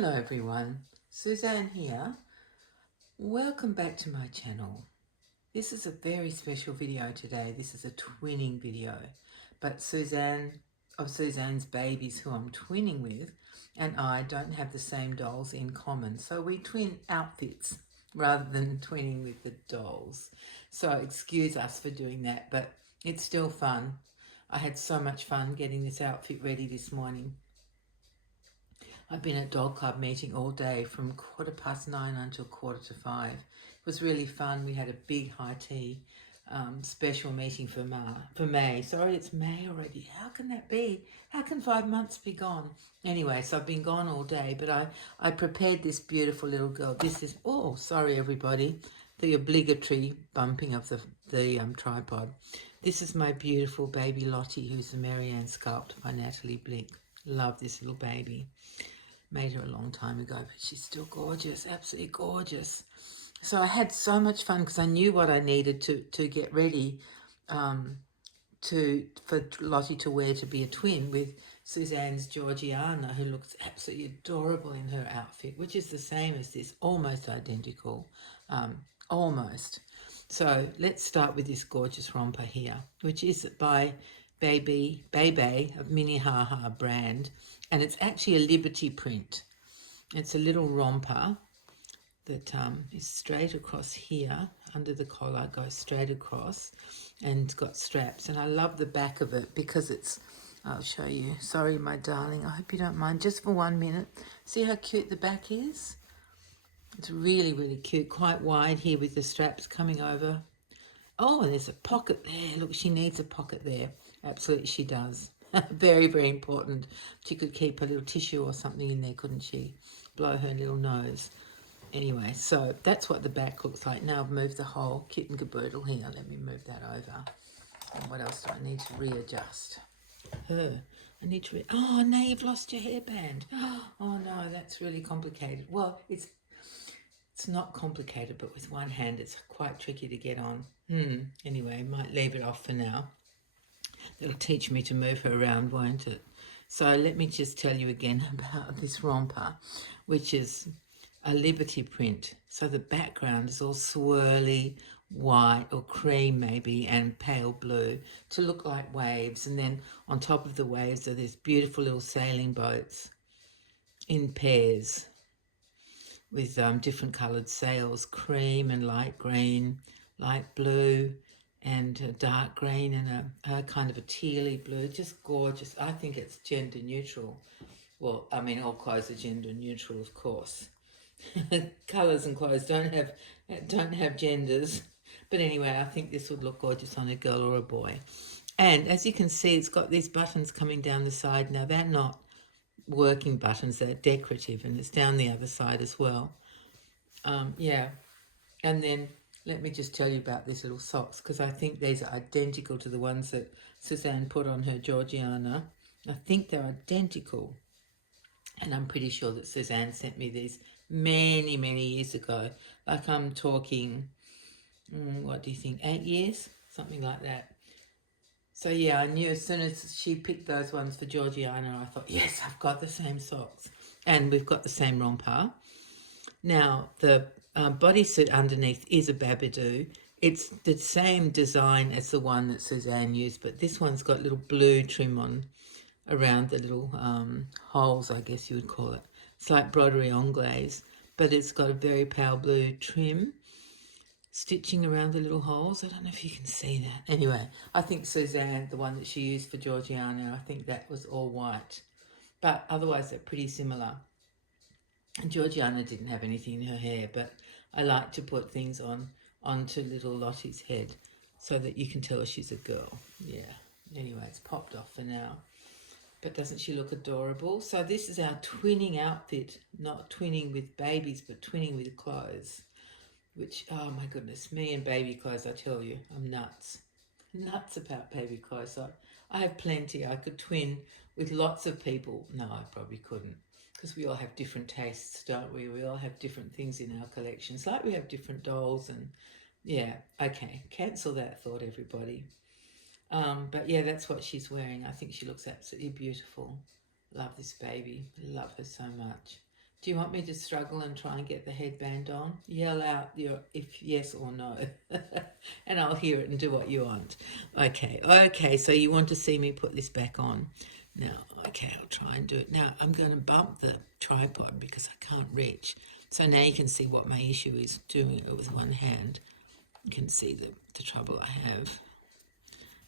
Hello everyone, Suzanne here. Welcome back to my channel. This is a very special video today. This is a twinning video, but Suzanne's babies who I'm twinning with and I don't have the same dolls in common. So we twin outfits rather than twinning with the dolls. So excuse us for doing that, but it's still fun. I had so much fun getting this outfit ready this morning. I've been at dog club meeting all day from 9:15 until 5:15. It was really fun. We had a big high tea special meeting for May. Sorry, it's May already. How can that be? How can 5 months be gone? Anyway, so I've been gone all day, but I prepared this beautiful little girl. This is, oh, sorry everybody, the obligatory bumping of the tripod. This is my beautiful baby Lottie, who's the Marianne sculpt by Natali Blick. Love this little baby. Made her a long time ago, but she's still gorgeous, absolutely gorgeous. So I had so much fun because I knew what I needed to get ready for Lottie to wear to be a twin with Suzanne's Georgianna, who looks absolutely adorable in her outfit, which is the same as this, almost identical, almost. So let's start with this gorgeous romper here, which is by Baby of Minihaha brand, and it's actually a Liberty print. It's a little romper that is straight across here under the collar, goes straight across, and it's got straps. And I love the back of it because it's, I'll show you. Sorry, my darling, I hope you don't mind, just for 1 minute. See how cute the back is? It's really, really cute, quite wide here with the straps coming over. Oh, and there's a pocket there. Look, she needs a pocket there. Absolutely, she does. Very, very important. She could keep a little tissue or something in there, couldn't she? Blow her little nose. Anyway, so that's what the back looks like. Now I've moved the whole kit and caboodle here. Let me move that over. And what else do I need to readjust? I need to oh, now you've lost your hairband. Oh, no, that's really complicated. Well, it's not complicated, but with one hand it's quite tricky to get on. Anyway, might leave it off for now. That'll teach me to move her around, won't it? So let me just tell you again about this romper, which is a Liberty print. So the background is all swirly white or cream maybe and pale blue to look like waves. And then on top of the waves are these beautiful little sailing boats in pairs with different coloured sails, cream and light green, light blue, and dark green, and a kind of a tealy blue. Just gorgeous. I think it's gender neutral. Well, I mean, all clothes are gender neutral, of course. Colours and clothes don't have genders. But anyway, I think this would look gorgeous on a girl or a boy. And as you can see, it's got these buttons coming down the side. Now, they're not working buttons, they're decorative, and it's down the other side as well. Yeah, and then let me just tell you about these little socks, because I think these are identical to the ones that Suzanne put on her Georgiana. I think they're identical, and I'm pretty sure that Suzanne sent me these many, many years ago. Like, I'm talking, what do you think, 8 years? Something like that. So yeah, I knew as soon as she picked those ones for Georgiana, I thought, yes, I've got the same socks. And we've got the same romper. Now, the bodysuit underneath is a babadoo. It's the same design as the one that Suzanne used, but this one's got little blue trim on around the little holes, I guess you would call it. It's like broderie anglaise, but it's got a very pale blue trim stitching around the little holes. I don't know if you can see that. Anyway, I think Suzanne, the one that she used for Georgiana, I think that was all white. But otherwise, they're pretty similar. And Georgiana didn't have anything in her hair, but I like to put things onto little Lottie's head so that you can tell she's a girl. Yeah. Anyway, it's popped off for now. But doesn't she look adorable? So this is our twinning outfit, not twinning with babies, but twinning with clothes. Which, oh my goodness, me and baby clothes, I tell you, I'm nuts. Nuts about baby clothes. So I have plenty. I could twin with lots of people. No, I probably couldn't, because we all have different tastes, don't we? We all have different things in our collections, like we have different dolls. And yeah, okay, cancel that thought, everybody. But yeah, that's what she's wearing. I think she looks absolutely beautiful. Love this baby. Love her so much. Do you want me to struggle and try and get the headband on? Yell out your if yes or no, and I'll hear it and do what you want. Okay, so you want to see me put this back on. Now, okay, I'll try and do it. Now, I'm going to bump the tripod because I can't reach. So now you can see what my issue is doing it with one hand. You can see the trouble I have.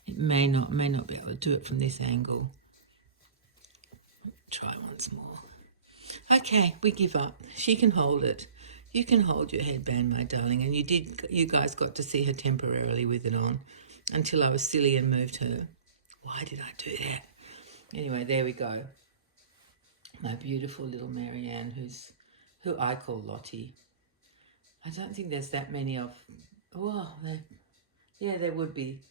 It may not be able to do it from this angle. Try once more. Okay, we give up. She can hold it. You can hold your headband, my darling. And you guys got to see her temporarily with it on until I was silly and moved her. Why did I do that? Anyway, there we go. My beautiful little Marianne, who I call Lottie. I don't think there's that many of. Oh, there would be.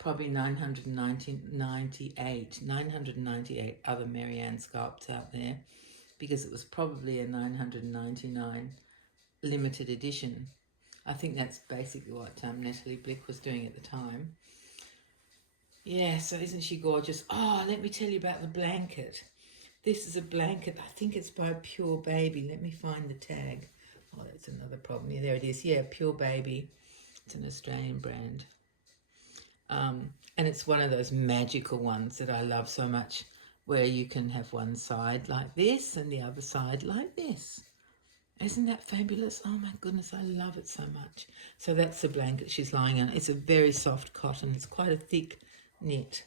Probably 998 other Marianne sculpts out there, because it was probably a 999 limited edition. I think that's basically what Natali Blick was doing at the time. Yeah, so isn't she gorgeous? Oh, let me tell you about the blanket. This is a blanket. I think it's by Pure Baby. Let me find the tag. Oh, that's another problem. Yeah, there it is. Yeah, Pure Baby. It's an Australian brand. And it's one of those magical ones that I love so much, where you can have one side like this and the other side like this. Isn't that fabulous? Oh my goodness, I love it so much. So that's the blanket she's lying on. It's a very soft cotton. It's quite a thick knit.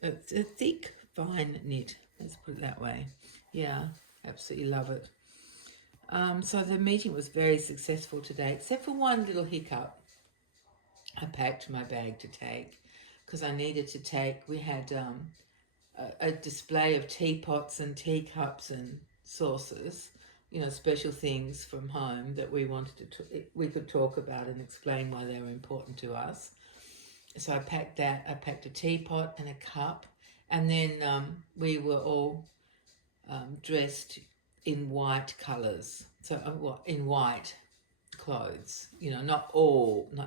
It's a thick, fine knit. Let's put it that way. Yeah, absolutely love it. So the meeting was very successful today, except for one little hiccup. I packed my bag to take because I needed to take. We had a display of teapots and teacups and saucers, special things from home that we wanted we could talk about and explain why they were important to us. So I packed that. I packed a teapot and a cup, and then we were all dressed in white colours. So in white clothes, not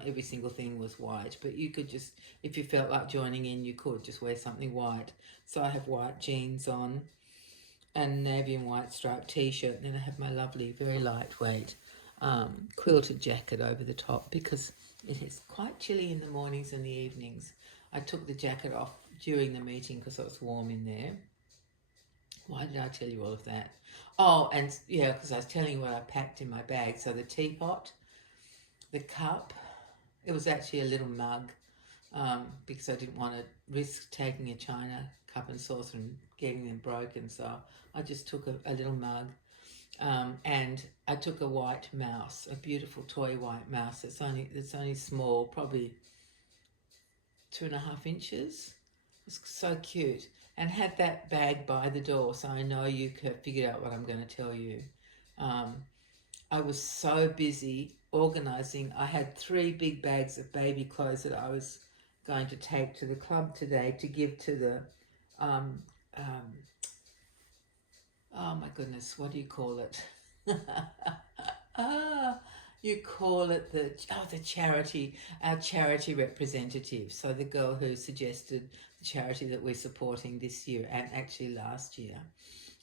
every single thing was white, but you could just, if you felt like joining in, you could just wear something white. So I have white jeans on and navy and white striped t-shirt, and then I have my lovely, very lightweight quilted jacket over the top, because it is quite chilly in the mornings and the evenings. I took the jacket off during the meeting because it was warm in there. Why did I tell you all of that? Oh, and yeah, because I was telling you what I packed in my bag. So the teapot, the cup, it was actually a little mug, because I didn't want to risk taking a china cup and saucer and getting them broken. So I just took a little mug, and I took a white mouse, a beautiful toy white mouse. It's only small, probably 2.5 inches. It's so cute. And had that bag by the door, so I know you could figure out what I'm going to tell you. I was so busy organising. I had 3 big bags of baby clothes that I was going to take to the club today to give to the, oh my goodness, what do you call it? You call it the charity, our charity representative. So the girl who suggested the charity that we're supporting this year and actually last year.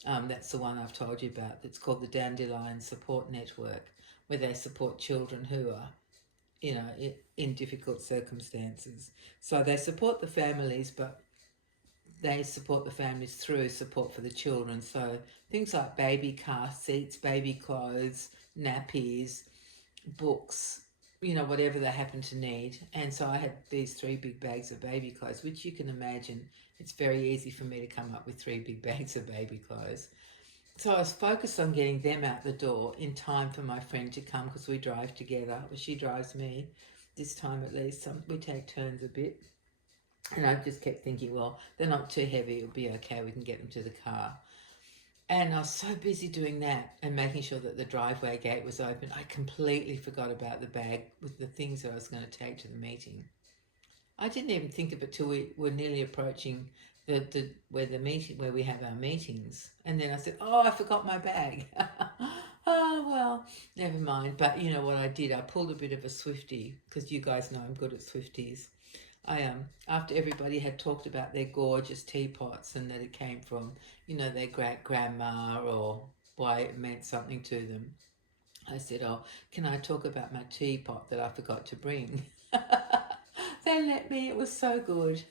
That's the one I've told you about. It's called the Dandelion Support Network, where they support children who are, in difficult circumstances. So they support the families, but they support the families through support for the children. So things like baby car seats, baby clothes, nappies, books, whatever they happen to need. And so I had these 3 big bags of baby clothes, which you can imagine, it's very easy for me to come up with 3 big bags of baby clothes. So I was focused on getting them out the door in time for my friend to come, because we drive together. Well, she drives me this time at least. We take turns a bit. And I just kept thinking, well, they're not too heavy, it'll be okay, we can get them to the car. And I was so busy doing that and making sure that the driveway gate was open, I completely forgot about the bag with the things that I was going to take to the meeting. I didn't even think of it till we were nearly approaching where we have our meetings. And then I said, oh, I forgot my bag. Oh, well, never mind. But you know what I did? I pulled a bit of a Swiftie, because you guys know I'm good at Swifties. After everybody had talked about their gorgeous teapots and that it came from, their great grandma or why it meant something to them. I said, oh, can I talk about my teapot that I forgot to bring? They let me. It was so good.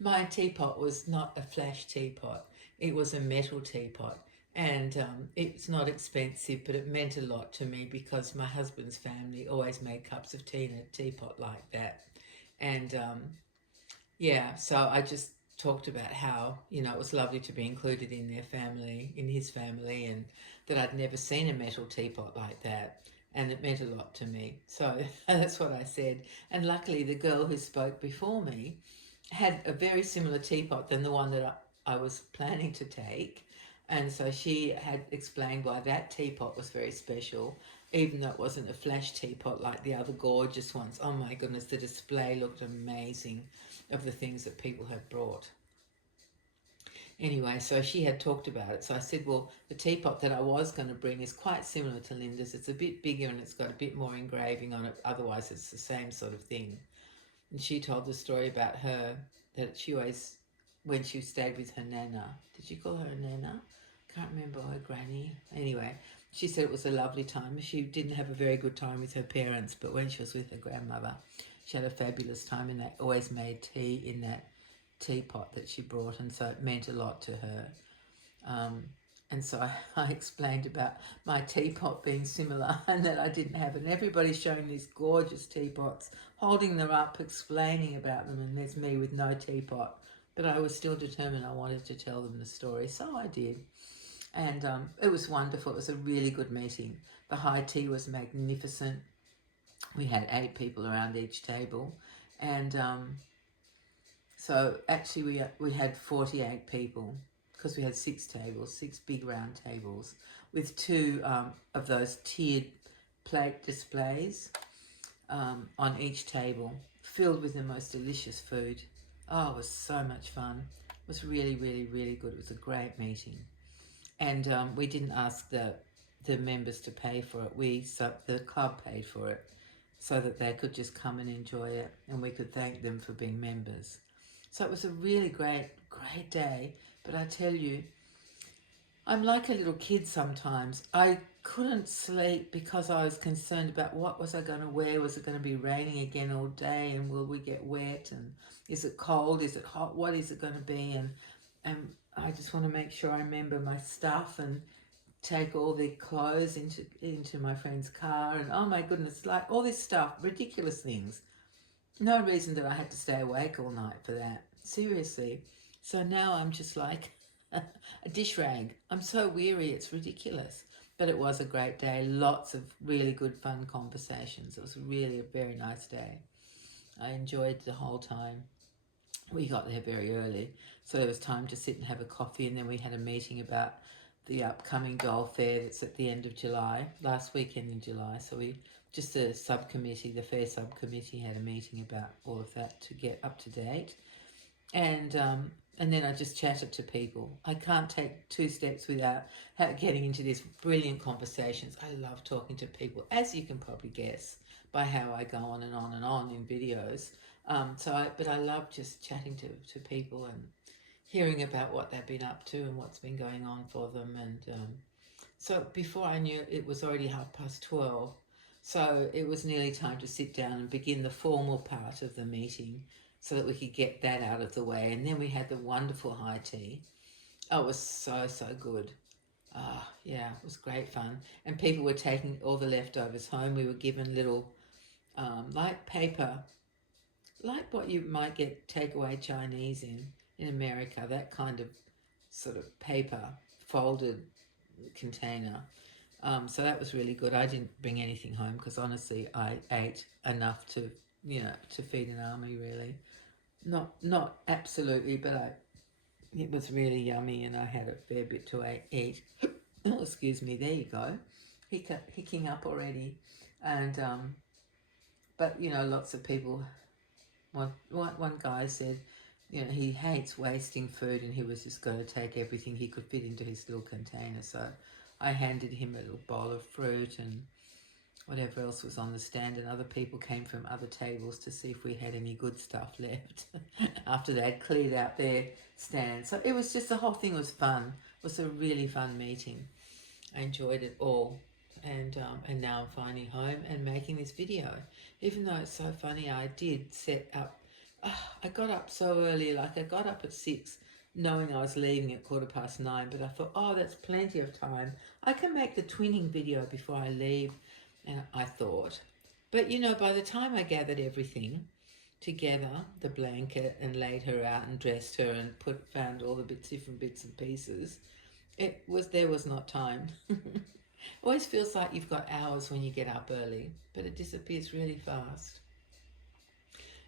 My teapot was not a flash teapot. It was a metal teapot. And it's not expensive, but it meant a lot to me because my husband's family always made cups of tea in a teapot like that. And yeah, so I just talked about how, it was lovely to be included in their family, in his family, and that I'd never seen a metal teapot like that. And it meant a lot to me. So that's what I said. And luckily, the girl who spoke before me had a very similar teapot than the one that I was planning to take. And so she had explained why that teapot was very special, even though it wasn't a flash teapot like the other gorgeous ones. Oh my goodness, the display looked amazing of the things that people had brought. Anyway, so she had talked about it. So I said, well, the teapot that I was going to bring is quite similar to Linda's. It's a bit bigger and it's got a bit more engraving on it. Otherwise, it's the same sort of thing. And she told the story about her, that she always, when she stayed with her nana, did you call her nana? Can't remember, her granny. Anyway, she said it was a lovely time. She didn't have a very good time with her parents, but when she was with her grandmother, she had a fabulous time, and they always made tea in that teapot that she brought, and so it meant a lot to her. And so I explained about my teapot being similar and that I didn't have it. And everybody's showing these gorgeous teapots, holding them up, explaining about them, and there's me with no teapot. But I was still determined I wanted to tell them the story, so I did. And it was wonderful. It was a really good meeting. The high tea was magnificent. We had 8 people around each table. And so actually we had 48 people, because we had 6 tables, 6 big round tables, with 2 of those tiered plate displays on each table, filled with the most delicious food. Oh, it was so much fun. It was really, really, really good. It was a great meeting. And we didn't ask the members to pay for it. The club paid for it so that they could just come and enjoy it, and we could thank them for being members. So it was a really great, great day. But I tell you, I'm like a little kid sometimes. I couldn't sleep because I was concerned about what was I going to wear. Was it going to be raining again all day, and will we get wet, and is it cold, is it hot, what is it going to be? And I just want to make sure I remember my stuff and take all the clothes into my friend's car, and oh my goodness, like all this stuff, ridiculous things. No reason that I had to stay awake all night for that. Seriously. So now I'm just like a dish rag. I'm so weary, it's ridiculous. But it was a great day. Lots of really good fun conversations. It was really a very nice day. I enjoyed the whole time. We got there very early, so there was time to sit and have a coffee, and then we had a meeting about the upcoming doll fair that's at the end of July, last weekend in July. So the subcommittee, the fair subcommittee, had a meeting about all of that to get up to date. And then I just chatted to people. I can't take 2 steps without getting into these brilliant conversations. I love talking to people, as you can probably guess by how I go on and on and on in videos. But I love just chatting to people and hearing about what they've been up to and what's been going on for them. And so before I knew it was already 12:30. So it was nearly time to sit down and begin the formal part of the meeting so that we could get that out of the way. And then we had the wonderful high tea. Oh, it was so, so good. Yeah, it was great fun. And people were taking all the leftovers home. We were given little, like paper, like what you might get takeaway Chinese in America, that kind of sort of paper folded container. So that was really good. I didn't bring anything home because honestly I ate enough to feed an army, really. Not absolutely, but it was really yummy, and I had a fair bit to eat. Oh, excuse me, there you go. Hicking up already. And but lots of people. One guy said, he hates wasting food, and he was just going to take everything he could fit into his little container. So I handed him a little bowl of fruit and whatever else was on the stand, and other people came from other tables to see if we had any good stuff left after they'd cleared out their stand. So it was just, the whole thing was fun. It was a really fun meeting. I enjoyed it all. And now I'm finally home and making this video. Even though it's so funny, I did set up, I got up so early, like I got up at 6, knowing I was leaving at 9:15, but I thought, oh, that's plenty of time. I can make the twinning video before I leave, and I thought. But you know, by the time I gathered everything together, the blanket, and laid her out and dressed her and found all the different bits and pieces, there was not time. Always feels like you've got hours when you get up early, but it disappears really fast.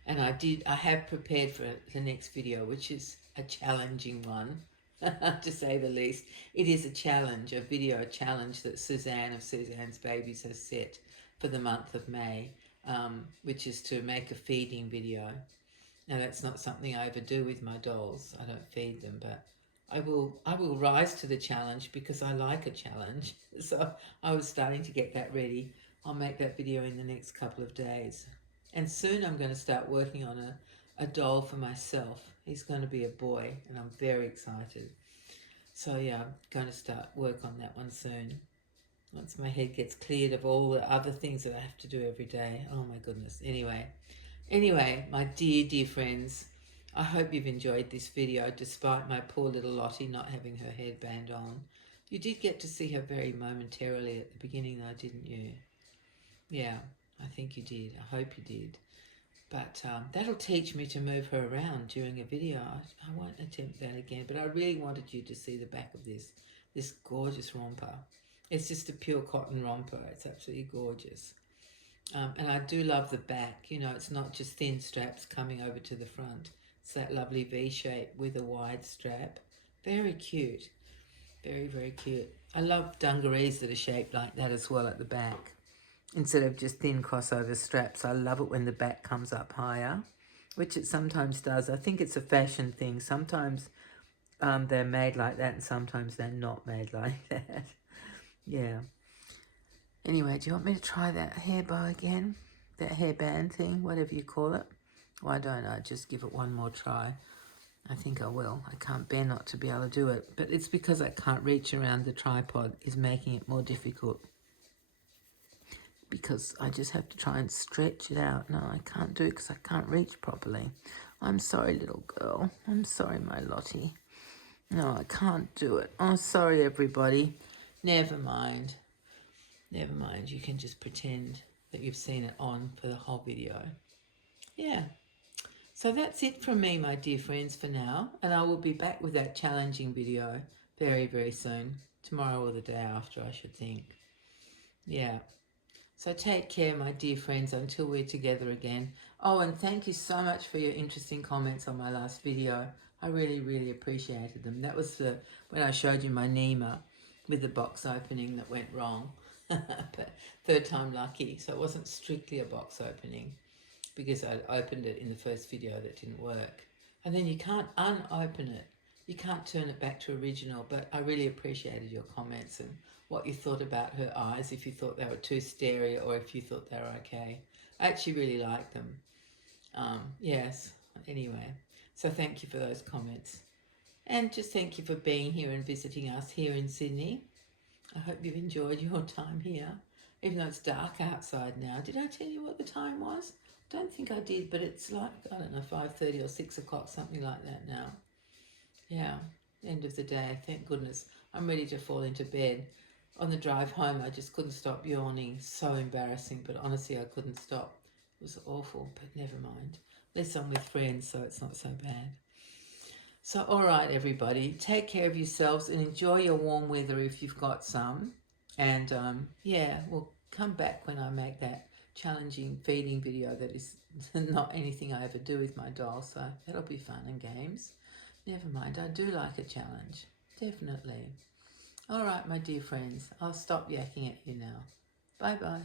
And I have prepared for the next video, which is a challenging one, to say the least. It is a challenge, a video challenge that Suzanne of Suzanne's Babies has set for the month of May, which is to make a feeding video. Now, that's not something I ever do with my dolls. I don't feed them, but I will rise to the challenge because I like a challenge. So I was starting to get that ready. I'll make that video in the next couple of days. And soon I'm going to start working on a doll for myself. He's going to be a boy, and I'm very excited. So yeah, I'm going to start work on that one soon. Once my head gets cleared of all the other things that I have to do every day. Oh my goodness. Anyway, my dear friends, I hope you've enjoyed this video despite my poor little Lottie not having her headband on. You did get to see her very momentarily at the beginning though, didn't you? Yeah, I think you did. I hope you did. But that'll teach me to move her around during a video. I won't attempt that again, but I really wanted you to see the back of this gorgeous romper. It's just a pure cotton romper. It's absolutely gorgeous. And I do love the back. You know, it's not just thin straps coming over to the front. It's that lovely V shape with a wide strap. Very cute. Very cute. I love dungarees that are shaped like that as well at the back, instead of just thin crossover straps. I love it when the back comes up higher, which it sometimes does. I think it's a fashion thing. Sometimes they're made like that and sometimes they're not made like that. Yeah. Anyway, do you want me to try that hair bow again? That hairband thing, whatever you call it? Why don't I just give it one more try? I think I will. I can't bear not to be able to do it. But it's because I can't reach around the tripod is making it more difficult. Because I just have to try and stretch it out. No, I can't do it because I can't reach properly. I'm sorry, little girl. I'm sorry, my Lottie. No, I can't do it. Oh, sorry, everybody. Never mind. Never mind. You can just pretend that you've seen it on for the whole video. Yeah. So that's it from me, my dear friends, for now. And I will be back with that challenging video very soon. Tomorrow or the day after, I should think. Yeah. So take care, my dear friends, until we're together again. Oh, and thank you so much for your interesting comments on my last video. I really appreciated them. That was when I showed you my Nima with the box opening that went wrong. But third time lucky. So it wasn't strictly a box opening because I opened it in the first video that didn't work. And then you can't unopen it. You can't turn it back to original. But I really appreciated your comments and what you thought about her eyes, if you thought they were too starey or if you thought they were okay. I actually really liked them. Yes, anyway. So thank you for those comments. And just thank you for being here and visiting us here in Sydney. I hope you've enjoyed your time here, even though it's dark outside now. Did I tell you what the time was? Don't think I did, but it's like, I don't know, 5:30 or 6 o'clock, something like that now. Yeah, end of the day. Thank goodness. I'm ready to fall into bed. On the drive home, I just couldn't stop yawning. So embarrassing, but honestly, I couldn't stop. It was awful, but never mind. Unless I'm with friends, so it's not so bad. So, all right, everybody, take care of yourselves and enjoy your warm weather if you've got some. And, yeah, we'll come back when I make that challenging feeding video that is not anything I ever do with my doll. So that'll be fun and games. Never mind, I do like a challenge. Definitely. All right, my dear friends, I'll stop yakking at you now. Bye-bye.